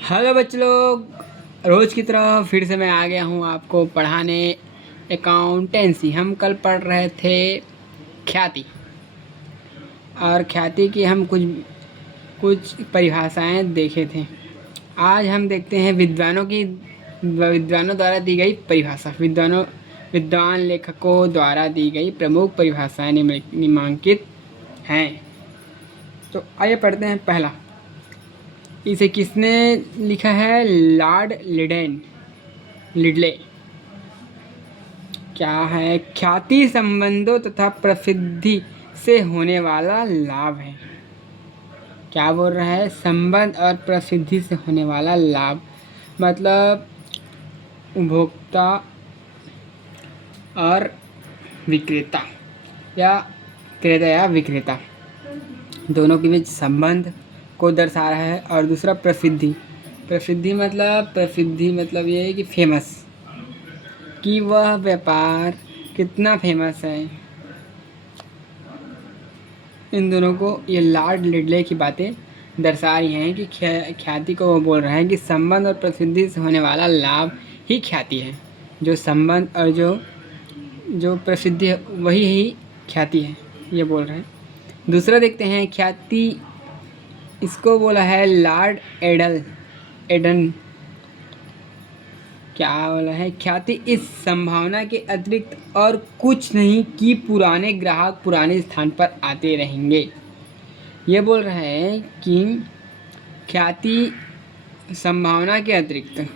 Hello बच्चे लोग, रोज़ की तरह फिर से मैं आ गया हूँ आपको पढ़ाने अकाउंटेंसी। हम कल पढ़ रहे थे ख्याति, और ख्याति की हम कुछ कुछ परिभाषाएं देखे थे। आज हम देखते हैं विद्वानों द्वारा दी गई परिभाषा। विद्वान लेखकों द्वारा दी गई प्रमुख परिभाषाएं निम्नलिखित हैं। तो आइए पढ़ते हैं। पहला, इसे किसने लिखा है? लॉर्ड लिडले। क्या है? ख्याति संबंधों तथा प्रसिद्धि से होने वाला लाभ है। क्या बोल रहा है? संबंध और प्रसिद्धि से होने वाला लाभ, मतलब उपभोक्ता और विक्रेता या क्रेता या विक्रेता दोनों के बीच संबंध को दर्शा रहा है। और दूसरा प्रसिद्धि मतलब ये है कि फेमस, कि वह व्यापार कितना फेमस है। इन दोनों को ये लॉर्ड लिडले की बातें दर्शा रही हैं कि ख्याति को वो बोल रहे हैं कि संबंध और प्रसिद्धि से होने वाला लाभ ही ख्याति है। जो संबंध और जो प्रसिद्धि है वही ही ख्याति है, ये बोल रहे हैं। दूसरा देखते हैं, ख्याति इसको बोला है लॉर्ड एडन। क्या बोला है? ख्याति इस संभावना के अतिरिक्त और कुछ नहीं कि पुराने ग्राहक पुराने स्थान पर आते रहेंगे। ये बोल रहे हैं कि ख्याति संभावना के अतिरिक्त,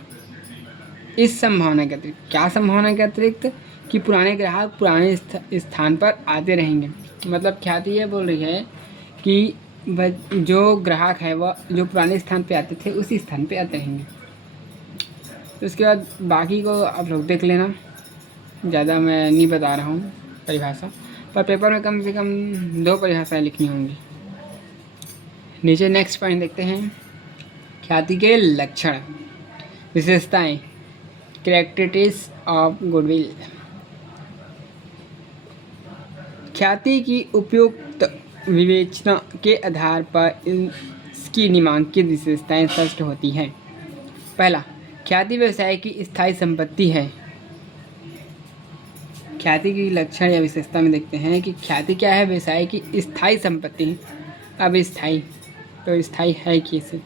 इस संभावना के अतिरिक्त, क्या संभावना के अतिरिक्त? कि पुराने ग्राहक पुराने स्थान पर आते रहेंगे। मतलब ख्याति ये बोल रही है कि जो ग्राहक है वह जो पुराने स्थान पे आते थे उसी स्थान पे आते रहेंगे। तो उसके बाद बाकी को आप लोग देख लेना, ज़्यादा मैं नहीं बता रहा हूँ परिभाषा, पर पेपर में कम से कम 2 परिभाषाएं लिखनी होंगी। नीचे नेक्स्ट पॉइंट देखते हैं, ख्याति के लक्षण, विशेषताएं, कैरेक्टरिस्टिक्स ऑफ गुडविल। ख्याति की उपयुक्त विवेचना के आधार पर इसकी निम्नलिखित विशेषताएं स्पष्ट होती हैं। पहला, ख्याति व्यवसाय की स्थायी संपत्ति है। ख्याति की लक्षण या विशेषता में देखते हैं कि ख्याति क्या है? व्यवसाय की स्थायी संपत्ति है। अब स्थायी तो स्थायी है कैसे?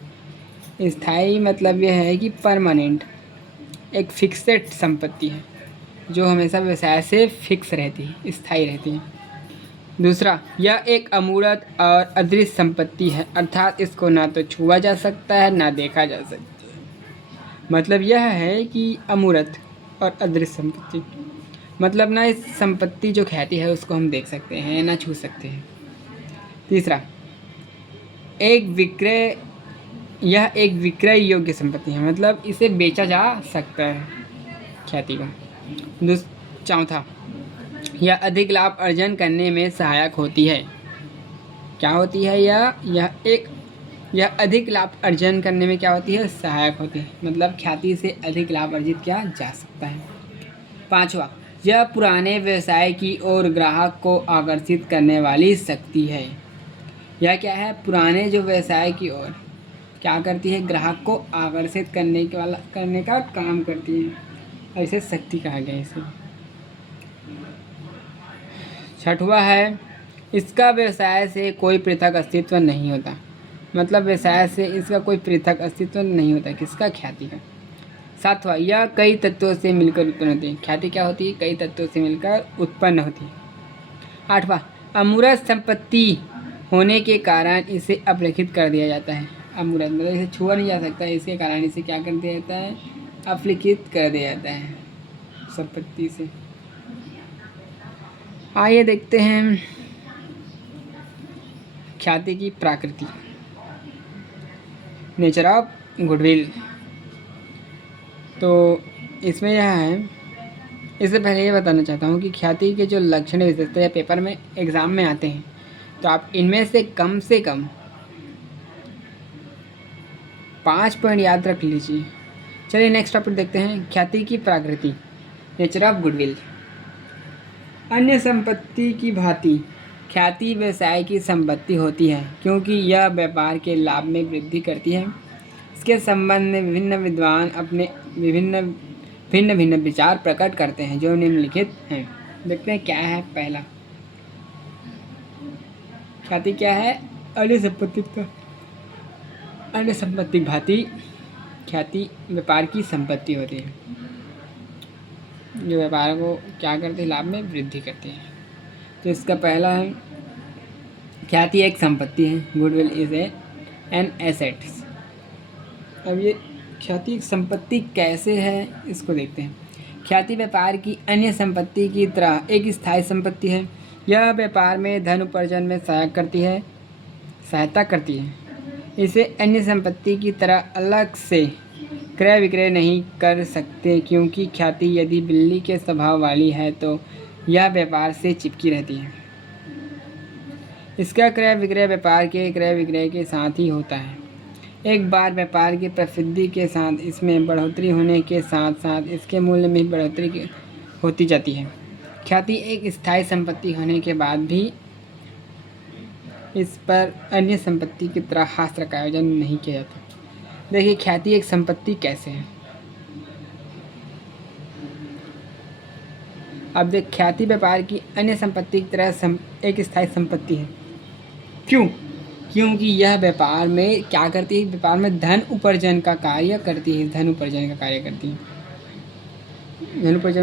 स्थायी मतलब यह है कि परमानेंट, एक फिक्सेड संपत्ति है जो हमेशा व्यवसाय से फिक्स रहती है, स्थायी रहती है। दूसरा, यह एक अमूर्त और अदृश्य संपत्ति है, अर्थात इसको ना तो छुआ जा सकता है ना देखा जा सकता है। मतलब यह है कि अमूर्त और अदृश्य संपत्ति, मतलब ना इस संपत्ति जो ख्याति है उसको हम देख सकते हैं ना छू सकते हैं। तीसरा, यह एक विक्रय योग्य संपत्ति है, मतलब इसे बेचा जा सकता है ख्याति को। चौथा, यह अधिक लाभ अर्जन करने में सहायक होती है। क्या होती है? यह अधिक लाभ अर्जन करने में क्या होती है? सहायक होती है, मतलब ख्याति से अधिक लाभ अर्जित किया जा सकता है। पांचवा, यह पुराने व्यवसाय की ओर ग्राहक को आकर्षित करने वाली शक्ति है। यह क्या है? पुराने जो व्यवसाय की ओर क्या करती है? ग्राहक को आकर्षित करने का काम करती है, ऐसे शक्ति कहा गया इसे। छठवां है, इसका व्यवसाय से कोई पृथक अस्तित्व नहीं होता, मतलब व्यवसाय से इसका कोई पृथक अस्तित्व नहीं होता। किसका? ख्याति का। सातवां, यह कई तत्वों से मिलकर उत्पन्न होती है। ख्याति क्या होती है? कई तत्वों से मिलकर उत्पन्न होती है। आठवां, अमूर्त संपत्ति होने के कारण इसे अपलिखित कर दिया जाता है। अमूर्त मतलब इसे छुआ नहीं जा सकता है, इसके कारण इसे क्या कर दिया जाता है? अपलिखित कर दिया जाता है संपत्ति से। आइए देखते हैं ख्याति की प्रकृति, नेचर ऑफ गुडविल। तो इसमें यह है, इससे पहले ये बताना चाहता हूँ कि ख्याति के जो लक्षण विशेषता या पेपर में एग्ज़ाम में आते हैं, तो आप इनमें से कम 5 पॉइंट याद रख लीजिए। चलिए नेक्स्ट टॉपिक देखते हैं, ख्याति की प्रकृति, नेचर ऑफ गुडविल। अन्य संपत्ति की भांति ख्याति व्यवसाय की संपत्ति होती है, क्योंकि यह व्यापार के लाभ में वृद्धि करती है, इसके संबंध में विभिन्न विद्वान अपने भिन्न भिन्न विचार प्रकट करते हैं जो निम्नलिखित हैं। देखते हैं क्या है पहला। ख्याति क्या है? अन्य संपत्ति भांति ख्याति व्यापार की संपत्ति होती है जो व्यापार को क्या करती है? लाभ में वृद्धि करती है। तो इसका पहला है ख्याति एक संपत्ति है। Goodwill is an asset. अब ये ख्याति एक संपत्ति कैसे है इसको देखते हैं। ख्याति व्यापार की अन्य संपत्ति की तरह एक स्थायी संपत्ति है। यह व्यापार में धन उपार्जन में सहायता करती है। इसे अन्य संपत्ति की तरह अलग से क्रय विक्रय नहीं कर सकते क्योंकि ख्याति यदि बिल्ली के स्वभाव वाली है तो यह व्यापार से चिपकी रहती है। इसका क्रय विक्रय व्यापार के क्रय विक्रय के साथ ही होता है। एक बार व्यापार की प्रसिद्धि के साथ इसमें बढ़ोतरी होने के साथ साथ इसके मूल्य में बढ़ोतरी होती जाती है। ख्याति एक स्थायी संपत्ति होने के बाद भी इस पर अन्य संपत्ति की तरह हास्य का आयोजन नहीं किया जाता। देखिए ख्याति एक संपत्ति कैसे है। अब देख ख्याति व्यापार की अन्य संपत्ति की तरह एक स्थायी संपत्ति है। क्यों? क्योंकि यह व्यापार में क्या करती है? व्यापार में धन उपार्जन का कार्य करती है। धन उपार्जन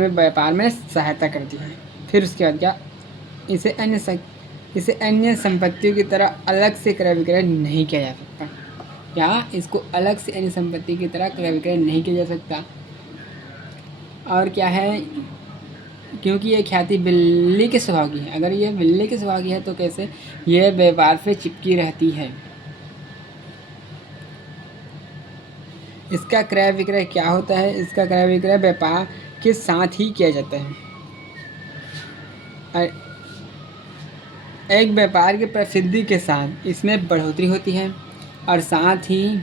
में व्यापार में सहायता करती है। फिर उसके बाद क्या? इसे अन्य संपत्तियों की तरह अलग से क्रय विक्रय नहीं किया जा सकता। क्या? इसको अलग से अन्य संपत्ति की तरह क्रय विक्रय नहीं किया जा सकता। और क्या है? क्योंकि ये ख्याति बिल्ली के स्वभाव की है। अगर ये बिल्ली के स्वभाव की है तो कैसे? ये व्यापार से चिपकी रहती है। इसका क्रय विक्रय क्या होता है? इसका क्रय विक्रय व्यापार के साथ ही किया जाता है। एक व्यापार की प्रसिद्धि के साथ इसमें बढ़ोतरी होती है और साथ ही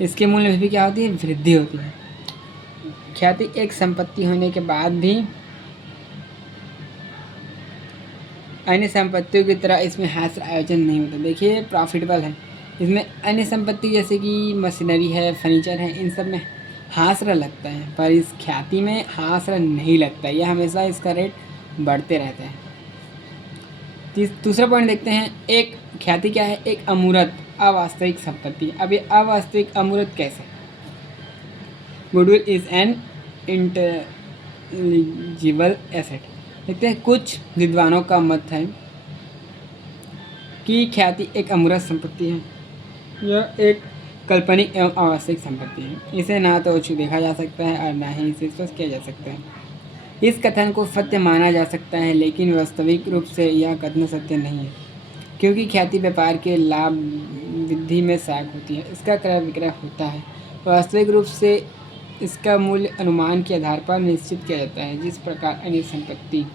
इसके मूल्य में भी क्या होती है? वृद्धि होती है। ख्याति एक संपत्ति होने के बाद भी अन्य संपत्तियों की तरह इसमें हास्य आयोजन नहीं होता। देखिए प्रॉफिटेबल है। इसमें अन्य संपत्ति जैसे कि मशीनरी है, फर्नीचर है, इन सब में हास्य लगता है, पर इस ख्याति में हास्य नहीं लगता। यह हमेशा इसका रेट बढ़ते रहता है। दूसरा पॉइंट देखते हैं। एक ख्याति क्या है? एक अमूर्त अवास्तविक संपत्ति। अब ये अवास्तविक अमूर्त कैसे? Goodwill is an intelligible asset. देखते हैं कुछ विद्वानों का मत है कि ख्याति एक अमूर्त संपत्ति है। यह एक काल्पनिक एवं अवास्तविक संपत्ति है। इसे ना तो देखा जा सकता है और ना ही इसे स्पष्ट किया जा सकता है। इस कथन को सत्य माना जा सकता है लेकिन वास्तविक रूप से यह कथन सत्य नहीं है क्योंकि ख्याति व्यापार के लाभ वृद्धि में सहायक होती है। इसका क्रय विक्रय होता है। वास्तविक रूप से इसका मूल्य अनुमान के आधार पर निश्चित किया जाता है जिस प्रकार अन्य संपत्ति।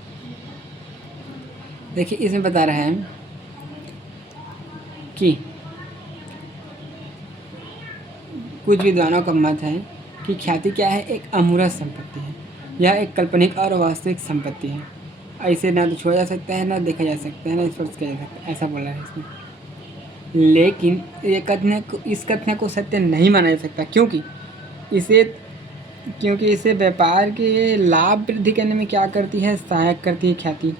देखिए इसमें बता रहा है कि कुछ विद्वानों का मत है कि ख्याति क्या है? एक अमूर्त संपत्ति है। यह एक काल्पनिक और वास्तविक संपत्ति है। ऐसे ना तो छुआ जा सकता है, ना देखा जा सकता है, ना स्पर्श किया जा सकता है, ऐसा बोला है इसमें। लेकिन इस कथन को सत्य नहीं माना जा सकता क्योंकि इसे व्यापार के लाभ वृद्धि करने में क्या करती है? सहायक करती है ख्याति।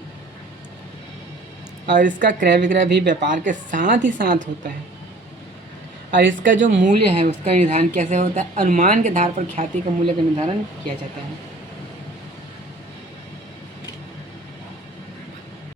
और इसका क्रय विक्रय भी व्यापार के साथ ही साथ होता है। और इसका जो मूल्य है उसका निर्धारण कैसे होता है? अनुमान के आधार पर ख्याति का मूल्य का निर्धारण किया जाता है।